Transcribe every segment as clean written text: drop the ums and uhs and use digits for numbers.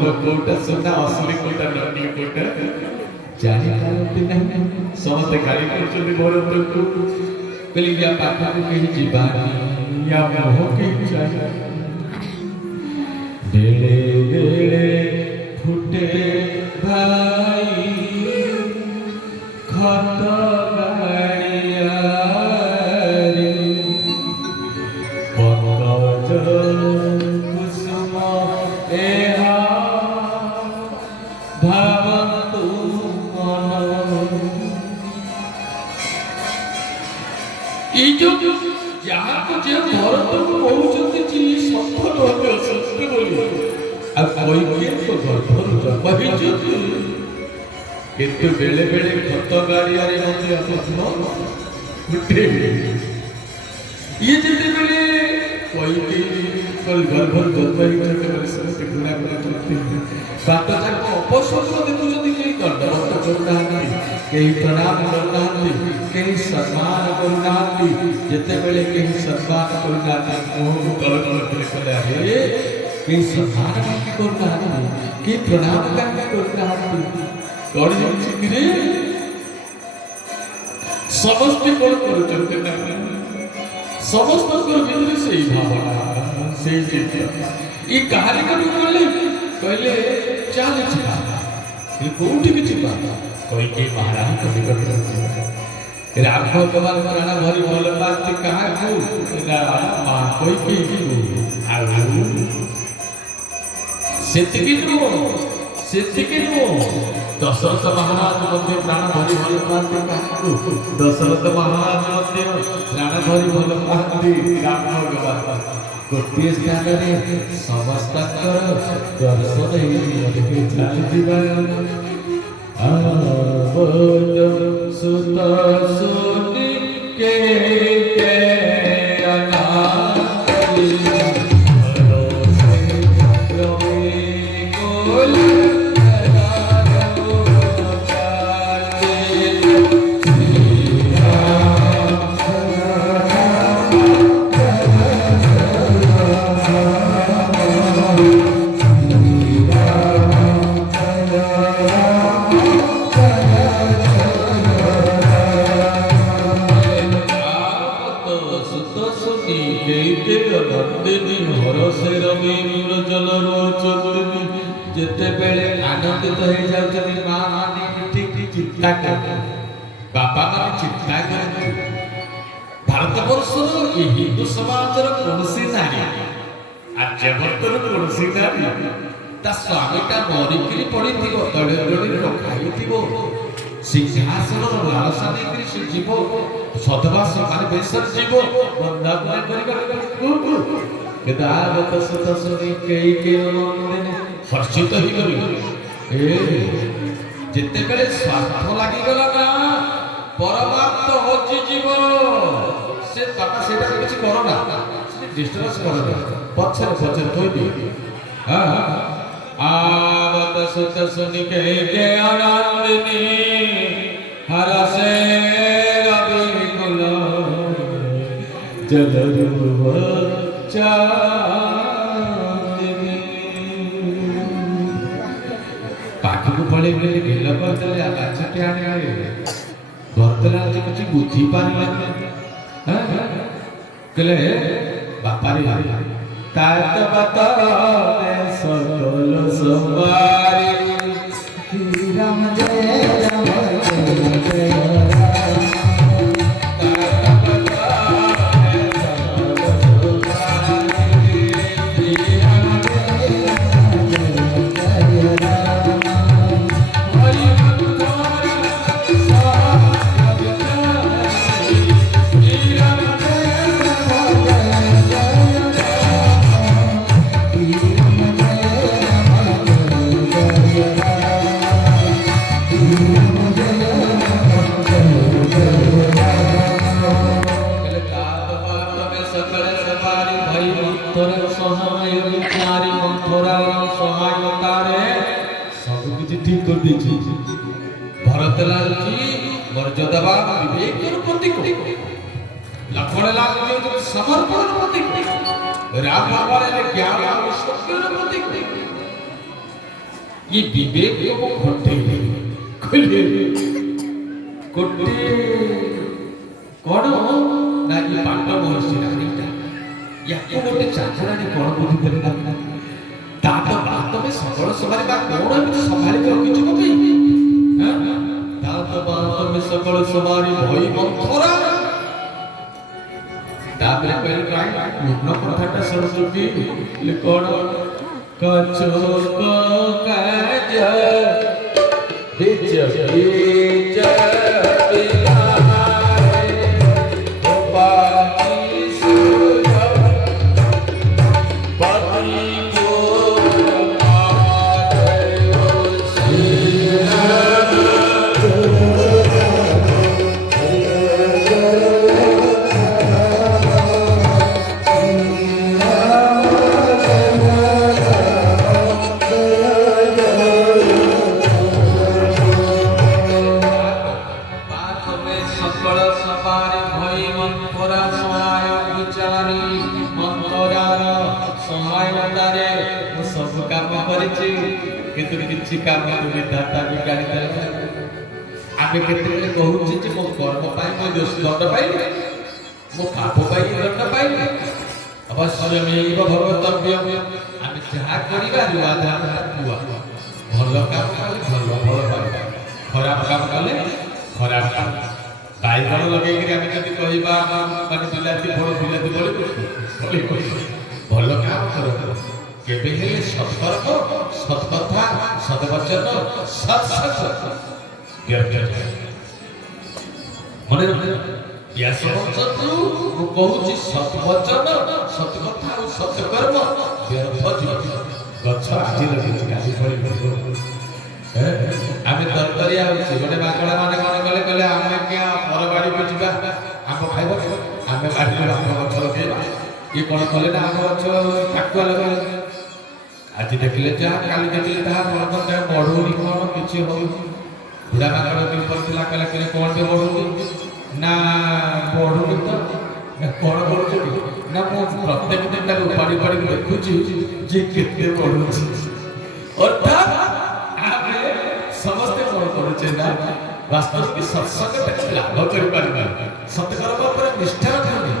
कोटा सुना असली कोटा नकली कोटा जानी पारती नहीं समस्त गाड़ी कर चली भरत को कहली या पाखा को कहीं जीवानी या मोह के चाहिए बेड़े बेड़े फुटे भाई खत गाड़िया रे पंकज कुसुम एहा भावतु मन ई जो जहाँ को जे भरत को कहउछंती जी सफल होते सत्य बोली अब कोई के तो गर्भरु जन्म हिजति किंतु बेले बेले खत गाड़िया रे मते अपन फुटे ये जते बेले कोई के कल गर्भरु जन्म हिजति बोले समस्त गुणा गुणा करते बात जाक अपशब्द देखुछंती के दंडवत करुनांती केही प्रणाम करुनांती केही सम्मान करुनांती जते बेले केही सम्मान करुनांती मोह तल तल करे कले हे केही सम्मान करुनांती के प्रणाम करुनांती कौन जाउछि कि रे समस्त कोन करूछंती ना समस्त को भीतर से भावना से चिंता ई कहानी करू कहले चाल छिपा ये कोठी के छिपा कोई के महाराज को निकट राम भगवान प्राण भरी भल पाते कहा को ना मां कोई के आउ सेतिकी नो दशरथ महाराज मध्य प्राण भरी भल पाते कहा को दशरथ महाराज मध्य प्राण भरी भल पाते राम भगवान गोटे स्थान में समस्त दर्शन चाहता सुत सुनी के भारतवर्ष हिंदू समाज कौन नारी आर्यभट्टर कौन नारी स्वामीटा मरिकी पड़ी तले तले रखाई सिंहासन लालसा नहीं जीव सदवास मान बेसर जीव बंदापना हर्षित जिते बेले स्वार्थ लगिगला ना परमात्म होची जीव से तका सेटा किछि करना डिस्टर्ब करना पछर पछर थोई दी हां आवत सुत सुनि के आनंदिनी हरसे रवि कुल जलरुव चांदिनी पाखକୁ पळे बेले गेला करतले आकाशटे आणे भक्तला कुछ बुद्धि पानी हां कले बापा रे तात बता सकल संवारी राम जय राम जय भरतलाल जी मर्यादावान विवेक प्रतीक लक्ष्मणलाल जी समर्पण प्रतीक राम भगवान ज्ञान और सत्य प्रतीक ये विवेक को खोटे खोले कोटे कौन ना ये पांडव महर्षि रानीटा याको गोटे चाचरानी कौन बुद्धि करना दात बात में सकल सवारी बा कौन एमती संभाली के रखिछ मते हां दात बात में सकल सवारी भई मंथरा तापरे कहले काय पूर्ण कथाटा सरस्वती ले कौन कचो को काज बिच बिच बिलाए बाकी सुर पति को किसी काम विधाता भी गाड़ी देला आमे केते कहूची जे मो कर्म पाई मो दोष दंड पाइले मो पाप पाई दंड पाइले अवश्य मेव भगवतव्य आमे जहा करिबा रुआधान हुआ भलो काम कले भलो फल पाइबा खराब काम कले खराब काम बाइगण लगे कि आमे जति कहिबा माने बिलाती बोली भलो काम करो केबे हेले सत्कर्म सत्कथा सद्वचन सत्सत मने या समझतु मु कहूची सत्वचन सत्कथा और सत्कर्म व्यर्थ जीवन गच्छ आजि लगे काली फळी आमे तरतरिया होछि गोटे बाकड़ा माने कोन कले कले आमे क्या परबाड़ी को जिबा आम खाइबा आमे बाड़ी को आम गच्छ लगेबा ये कोन कले ना आम गच्छ काटुआ लगे आज देखले जा काली देखले ता मन बढ़ोनी कोन किछि हो बुढ़ा बाकड़ा के ऊपर पिला कले कले कोन बे बढ़ोनी ना बढ़ोनी तो ना कोन बढ़ोनी ना मो प्रत्येक दिन ताके उपाड़ी उपाड़ी देखुछि जे केते बढ़ोछि अर्थात आमे समस्त कोन करछे ना वास्तविक सत्संग के लाभ करि पारिबा सत्कर्म पर निष्ठा रखनी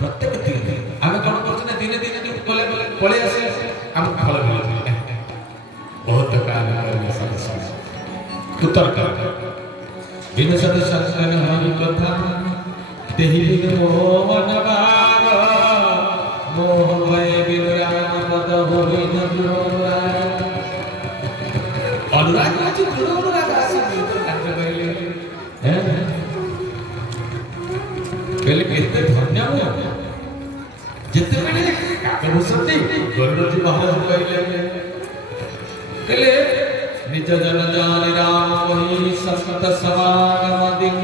प्रत्येक दिन आमे कोन करछ ना दिने दिने कले पळे आसे हम फल मिलते बहुत काम करने सत्संग उत्तर कर बिन सद सत्संग हरि कथा तेहि बिन मोह मन भाव मोह भय बिन राम पद होई न दुरा अनुराग आज गुरु अनुराग आसी कार्य कइले हैं पहले केते धन्य हो जितने मैंने काके बसती गरुड़ जी महाराज कहले निज जन जान राम कोई संत समागम दिन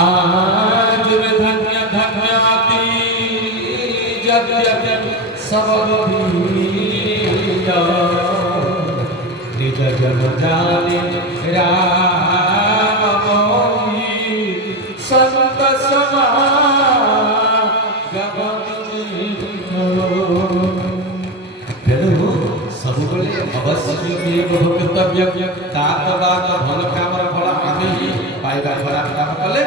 आज धन्य धन्य मति जग जग सब निज जन जान राम कोई संत अवश्य भोक्तव्य तात बात भल काम फल आमे ही पाइबा खराब काम कले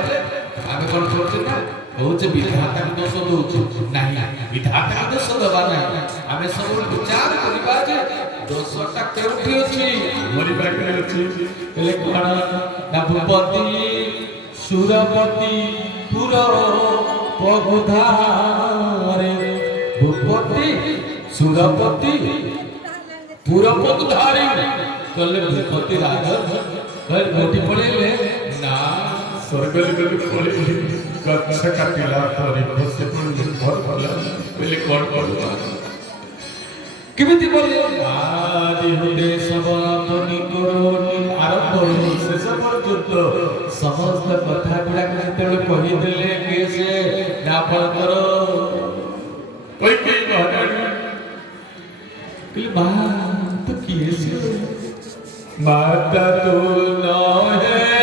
आमे कोन करछ ना होचे विधाता के दोष दोछ नाही विधाता के दोष दबा नाही आमे सब विचार करिबा जे दोषटा केउठी अछि मोरी बाकरे अछि ले कोन ना भूपति सुरपति पुर पगुधारे भूपति सुरपति पूरा पगधारी कले भूपति राजा कल मोटी पड़ेले ना स्वर्ग लेके पड़े गच्छ काटिला परे बसे पड़े भर भला पहले कोन करबा केमिति बोले आदि होते सब अपनी करोनी आरंभ हो शेष पर्यंत समस्त कथा गुडा जेते कहि देले के से ना फल करो कोई के कहना कि मां तो किए से माता तो न है